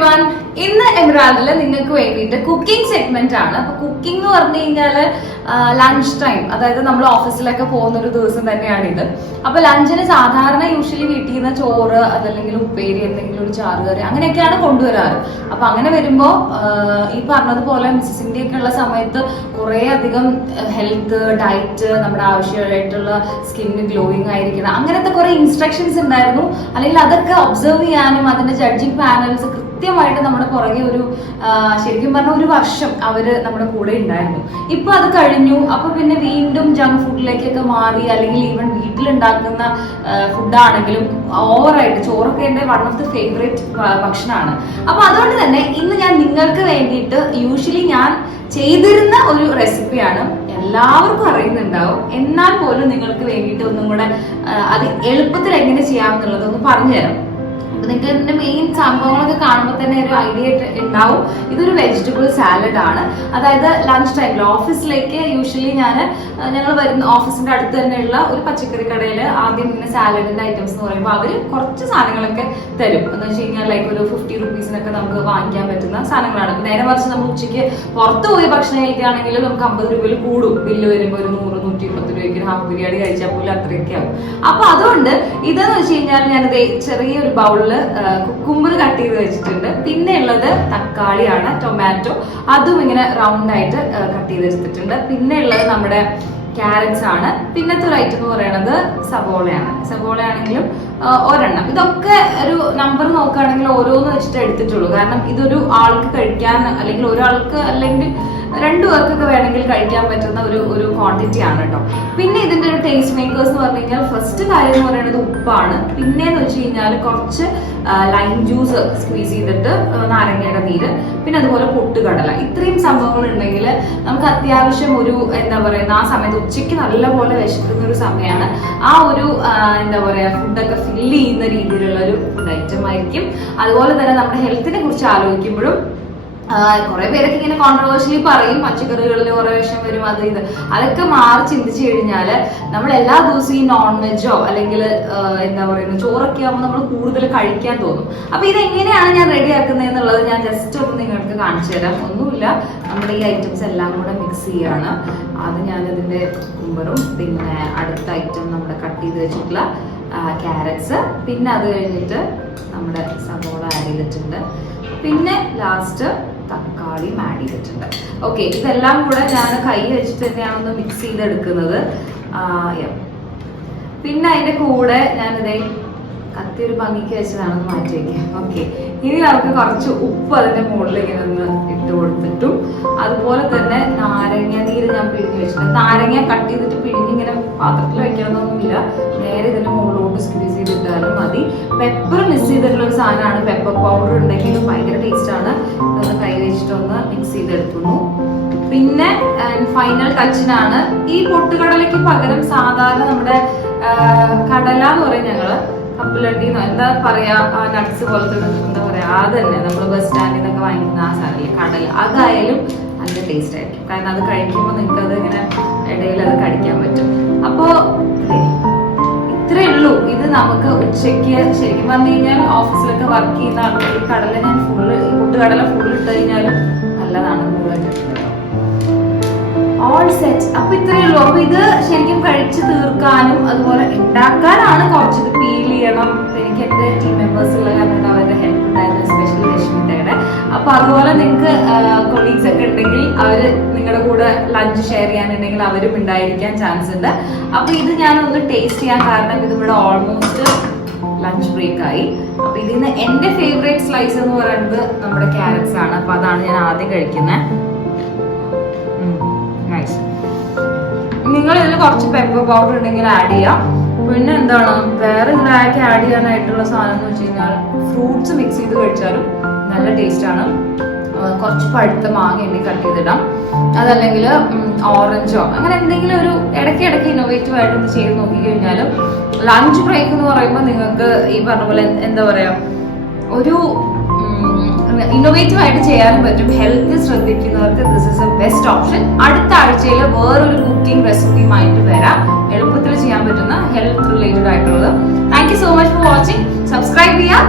Everyone, ഇന്ന് എമറാൾഡില് നിങ്ങൾക്ക് വേണ്ടിയിട്ട് കുക്കിംഗ് സെഗ്മെന്റ് ആണ്. അപ്പൊ കുക്കിംഗ് എന്ന് പറഞ്ഞു കഴിഞ്ഞാല് ലഞ്ച് ടൈം, അതായത് നമ്മൾ ഓഫീസിലൊക്കെ പോകുന്ന ഒരു ദിവസം തന്നെയാണിത്. അപ്പൊ ലഞ്ചിന് സാധാരണ യൂഷ്വലി വീട്ടിൽ നിന്ന് ചോറ്, അതല്ലെങ്കിൽ ഉപ്പേരി, എന്തെങ്കിലും ഒരു ചാറുകറി അങ്ങനെയൊക്കെയാണ് കൊണ്ടുവരാറ്. അപ്പൊ അങ്ങനെ വരുമ്പോ ഈ പറഞ്ഞതുപോലെ മിസ്സിന്റെ ഒക്കെ ഉള്ള സമയത്ത് കുറെ അധികം ഹെൽത്ത്, ഡയറ്റ്, നമ്മുടെ ആവശ്യമായിട്ടുള്ള സ്കിന്ന് ഗ്ലോയിങ് ആയിരിക്കണം, അങ്ങനത്തെ കുറെ ഇൻസ്ട്രക്ഷൻസ് ഉണ്ടായിരുന്നു. അല്ലെങ്കിൽ അതൊക്കെ ഒബ്സർവ് ചെയ്യാനും അതിന്റെ ജഡ്ജിങ് പാനൽസ് കൃത്യമായിട്ട് നമ്മുടെ പുറകെ ഒരു ശരിക്കും പറഞ്ഞ ഒരു വർഷം അവര് നമ്മുടെ കൂടെ ഉണ്ടായിരുന്നു. ഇപ്പൊ അത് കഴിഞ്ഞു. അപ്പൊ പിന്നെ വീണ്ടും ജങ്ക് ഫുഡിലേക്കൊക്കെ മാറി, അല്ലെങ്കിൽ ഈവൻ വീട്ടിലുണ്ടാക്കുന്ന ഫുഡാണെങ്കിലും ഓവറായിട്ട് ചോറൊക്കെ എന്റെ വൺ ഓഫ് ദി ഫേവറേറ്റ് ഭക്ഷണമാണ്. അപ്പൊ അതുകൊണ്ട് തന്നെ ഇന്ന് ഞാൻ നിങ്ങൾക്ക് വേണ്ടിയിട്ട് യൂഷ്വലി ഞാൻ ചെയ്തിരുന്ന ഒരു റെസിപ്പിയാണ്. എല്ലാവർക്കും അറിയുന്നുണ്ടാവും, എന്നാൽ പോലും നിങ്ങൾക്ക് വേണ്ടിയിട്ട് ഒന്നും കൂടെ അത് എളുപ്പത്തിൽ എങ്ങനെ ചെയ്യാമെന്നുള്ളത് ഒന്ന് പറഞ്ഞുതരാം. നിങ്ങൾക്ക് ഇതിന്റെ മെയിൻ സംഭവങ്ങളൊക്കെ കാണുമ്പോൾ തന്നെ ഒരു ഐഡിയ ഉണ്ടാവും. ഇതൊരു വെജിറ്റബിൾ സാലഡ് ആണ്. അതായത് ലഞ്ച് ടൈമിൽ ഓഫീസിലേക്ക് യൂഷ്വലി ഞങ്ങൾ വരുന്ന ഓഫീസിന്റെ അടുത്ത് തന്നെയുള്ള ഒരു പച്ചക്കറി കടയിൽ ആദ്യം ഇങ്ങനെ സാലഡിന്റെ ഐറ്റംസ് എന്ന് പറയുമ്പോൾ അവർ കുറച്ച് സാധനങ്ങളൊക്കെ തരും. എന്ന് വെച്ച് കഴിഞ്ഞാൽ ലൈക്ക് ഒരു 50 റുപ്പീസിനൊക്കെ നമുക്ക് വാങ്ങിക്കാൻ പറ്റുന്ന സാധനങ്ങളാണ്. നേരെ മറിച്ച് നമ്മൾ ഉച്ചയ്ക്ക് പുറത്ത് പോയി ഭക്ഷണം കഴിക്കുകയാണെങ്കിൽ നമുക്ക് 50 രൂപയിൽ കൂടും. ബില്ല് വരുമ്പോൾ ഒരു 100-120 രൂപയ്ക്ക് ഹാഫ് ബിരിയാണി കഴിച്ചാൽ പോലും അത്രയൊക്കെ ആവും. അപ്പൊ അതുകൊണ്ട് ഇതെന്ന് വെച്ച് കഴിഞ്ഞാൽ ഞാനത് ചെറിയൊരു ബൗളിൽ കുക്കുംബർ കട്ട് ചെയ്ത് വെച്ചിട്ടുണ്ട്. പിന്നെ ഉള്ളത് തക്കാളിയാണ്, ടൊമാറ്റോ, അതും ഇങ്ങനെ റൗണ്ട് ആയിട്ട് കട്ട് ചെയ്ത് വെച്ചിട്ടുണ്ട്. പിന്നെ ഉള്ളത് നമ്മുടെ ക്യാരറ്റ്സ് ആണ്. പിന്നത്തെ ഒരു ഐറ്റം എന്ന് പറയുന്നത് സവോളയാണ്. സവോളയാണെങ്കിലും ഒരെണ്ണം. ഇതൊക്കെ ഒരു നമ്പർ നോക്കുകയാണെങ്കിൽ ഓരോന്ന് വെച്ചിട്ട് എടുത്തിട്ടുള്ളൂ. കാരണം ഇതൊരു ആൾക്ക് കഴിക്കാൻ, അല്ലെങ്കിൽ ഒരാൾക്ക് അല്ലെങ്കിൽ 2 പേർക്കൊക്കെ വേണമെങ്കിൽ കഴിക്കാൻ പറ്റുന്ന ഒരു ക്വാണ്ടിറ്റി ആണ് കേട്ടോ. പിന്നെ ഇതിന്റെ ഒരു ടേസ്റ്റ് മേക്കേഴ്സ് എന്ന് പറഞ്ഞു കഴിഞ്ഞാൽ ഫസ്റ്റ് കാര്യം എന്ന് പറയുന്നത് ഉപ്പാണ്. പിന്നെന്ന് വെച്ച് കഴിഞ്ഞാൽ കുറച്ച് ലൈം ജ്യൂസ് സ്ക്വീസ് ചെയ്തിട്ട്, നാരങ്ങയുടെ നീര്, പിന്നെ അതുപോലെ പൊട്ടുകടല. ഇത്രയും സംഭവങ്ങൾ ഉണ്ടെങ്കിൽ നമുക്ക് അത്യാവശ്യം ഒരു എന്താ പറയുക, ആ സമയത്ത് ഉച്ചയ്ക്ക് നല്ലപോലെ വിശക്കുന്ന ഒരു സമയമാണ്. ആ ഒരു എന്താ പറയുക, ഫുഡൊക്കെ ഫില്ല് ചെയ്യുന്ന രീതിയിലുള്ള ഒരു ഫുഡ് ഐറ്റം ആയിരിക്കും. അതുപോലെ തന്നെ നമ്മുടെ ഹെൽത്തിനെ കുറിച്ച് ആലോചിക്കുമ്പോഴും കുറെ പേരൊക്കെ ഇങ്ങനെ കോൺട്രവേഴ്ഷ്യലി പറയും പച്ചക്കറികളിൽ കുറെ വിഷം വരും, അത് ഇത്. അതൊക്കെ മാറി ചിന്തിച്ചു കഴിഞ്ഞാല് നമ്മൾ എല്ലാ ദിവസവും ഈ നോൺ വെജോ അല്ലെങ്കിൽ എന്താ പറയുന്നത് ചോറൊക്കെ ആകുമ്പോൾ നമ്മൾ കൂടുതൽ കഴിക്കാൻ തോന്നും. അപ്പൊ ഇതെങ്ങനെയാണ് ഞാൻ റെഡി ആക്കുന്നത് എന്നുള്ളത് ഞാൻ ജസ്റ്റ് ഒന്ന് നിങ്ങൾക്ക് കാണിച്ചു തരാം. ഒന്നുമില്ല, നമ്മുടെ ഈ ഐറ്റംസ് എല്ലാം കൂടെ മിക്സ് ചെയ്യാണ്. അത് ഞാനിതിന്റെ കുക്കുംബറും, പിന്നെ അടുത്ത ഐറ്റം നമ്മുടെ കട്ട് ചെയ്ത് വെച്ചിട്ടുള്ള ക്യാരറ്റ്സ്, പിന്നെ അത് കഴിഞ്ഞിട്ട് നമ്മുടെ സവോള ആഡ് ചെയ്തിട്ടുണ്ട്, പിന്നെ ലാസ്റ്റ് തക്കാളിയും ആഡ് ചെയ്തിട്ടുണ്ട്. ഓക്കെ, ഇതെല്ലാം കൂടെ ഞാൻ കൈ വെച്ചിട്ട് തന്നെയാണൊന്ന് മിക്സ് ചെയ്തെടുക്കുന്നത്. പിന്നെ അതിന്റെ കൂടെ ഞാനിതേ കത്തി ഒരു ഭംഗിക്ക് വെച്ചതാണെന്ന് മാറ്റി വയ്ക്കാം. ഓക്കെ, ഇനി നമുക്ക് കുറച്ച് ഉപ്പ് അതിന്റെ മുകളിൽ ഇങ്ങനെ ഒന്ന് ഇട്ട് കൊടുത്തിട്ടും, അതുപോലെ തന്നെ നാരങ്ങ നീര് ഞാൻ പിഴിഞ്ഞ് വെച്ചിട്ടുണ്ട്. നാരങ്ങ കട്ട് ചെയ്തിട്ട് പിഴിഞ്ഞിങ്ങനെ പാത്രത്തിൽ വെക്കണമെന്നൊന്നുമില്ല, നേരെ ഇതിന്റെ മുകളിലോട്ട് സ്ക്വീസ് ചെയ്തിട്ടാലും മതി. പെപ്പർ മിക്സ് ചെയ്തിട്ടുള്ള ഒരു സാധനമാണ്. പെപ്പർ പൗഡർ ഉണ്ടെങ്കിൽ ഭയങ്കര ടേസ്റ്റ് ആണ്. ഇതൊന്ന് കൈ വെച്ചിട്ടൊന്ന് മിക്സ് ചെയ്തെടുക്കുന്നു. പിന്നെ ഫൈനൽ ടച്ചിനാണ് ഈ പൊട്ടുകടലയ്ക്ക് പകരം സാധാരണ നമ്മുടെ കടല എന്ന് പറയും ഞങ്ങള്, കപ്പലണ്ടിന്നോ എന്താ പറയാ, നട്ട്സ് പോലത്തെ എന്താ പറയാ, അത് തന്നെ നമ്മൾ ബസ് സ്റ്റാൻഡിൽ നിന്നൊക്കെ വാങ്ങിക്കുന്ന ആ സാധനം കടല, അതായാലും നല്ല ടേസ്റ്റ് ആയിരിക്കും. കാരണം അത് കഴിക്കുമ്പോൾ നിങ്ങൾക്ക് അത് ഇങ്ങനെ ഇടയിൽ അത് കടിക്കാൻ പറ്റും. അപ്പോ ഇത്രേ ഉള്ളൂ. ഇത് നമുക്ക് ഉച്ചയ്ക്ക് ശരിക്കും പറഞ്ഞു കഴിഞ്ഞാൽ ഓഫീസിലൊക്കെ വർക്ക് ചെയ്യുന്ന ആൾക്കാർ ഈ കടല ഞാൻ ഫുള്ള്, ഈ പൊട്ടുകടല ഫുള്ള് ഇട്ട് കഴിഞ്ഞാലും നല്ലതാണ്. All set. അപ്പൊ ഇത്രയേ ഉള്ളൂ. അപ്പൊ ഇത് ശരിക്കും കഴിച്ച് തീർക്കാനും അതുപോലെ ഉണ്ടാക്കാനാണ് കുറച്ചത് പീൽ ചെയ്യണം. എനിക്ക് എന്റെ ടീം മെമ്പേഴ്സ് ഉള്ള കാരണം അവരുടെ ഹെൽപ്പ് ഉണ്ടായിരുന്നു, എസ്പെഷ്യലി രശ്മിതയുടെ. അപ്പൊ അതുപോലെ നിങ്ങൾക്ക് കൊളീഗ്സ് ഒക്കെ ഉണ്ടെങ്കിൽ അവര് നിങ്ങളുടെ കൂടെ ലഞ്ച് ഷെയർ ചെയ്യാനുണ്ടെങ്കിൽ അവരും ഉണ്ടായിരിക്കാൻ ചാൻസ് ഉണ്ട്. അപ്പൊ ഇത് ഞാനൊന്ന് ടേസ്റ്റ് ചെയ്യാൻ കാരണം ഇത് ഇവിടെ ഓൾമോസ്റ്റ് ലഞ്ച് ബ്രേക്ക് ആയി. അപ്പൊ ഇതിന്ന് എന്റെ ഫേവറേറ്റ് സ്ലൈസ് എന്ന് പറയുന്നത് നമ്മുടെ ക്യാരറ്റ്സ് ആണ്. അപ്പൊ അതാണ് ഞാൻ ആദ്യം കഴിക്കുന്നത്. നിങ്ങൾ ഇതിൽ കുറച്ച് പെപ്പർ പൗഡർ ഉണ്ടെങ്കിൽ ആഡ് ചെയ്യാം. പിന്നെ എന്താണ് വേറെ ഇതിലേക്ക് ആഡ് ചെയ്യാനായിട്ടുള്ള സാധനം എന്ന് വെച്ച് കഴിഞ്ഞാൽ ഫ്രൂട്ട്സ് മിക്സ് ചെയ്ത് കഴിച്ചാലും നല്ല ടേസ്റ്റ് ആണ്. കുറച്ച് പഴുത്ത മാങ്ങ ഉണ്ടെങ്കിൽ കട്ട് ചെയ്തിടാം, അതല്ലെങ്കിൽ ഓറഞ്ചോ അങ്ങനെ എന്തെങ്കിലും ഒരു ഇടയ്ക്ക് ഇന്നോവേറ്റീവ് ആയിട്ട് ഒന്ന് ചെയ്ത് നോക്കിക്കഴിഞ്ഞാലും ലഞ്ച് ബ്രേക്ക് എന്ന് പറയുമ്പോൾ നിങ്ങൾക്ക് ഈ പറഞ്ഞ പോലെ എന്താ പറയാ, ഒരു ഇന്നോവേറ്റീവ് ആയിട്ട് ചെയ്യാനും പറ്റും. ഹെൽത്ത് ശ്രദ്ധിക്കുന്നവർക്ക് this is a best option. അടുത്ത ആഴ്ചയിൽ വേറൊരു കുക്കിംഗ് റെസിപ്പിയുമായിട്ട് വരാം, എളുപ്പത്തിൽ ചെയ്യാൻ പറ്റുന്ന ഹെൽത്ത് റിലേറ്റഡ് ആയിട്ടുള്ളത്. Thank you so much for watching. Subscribe ചെയ്യുക,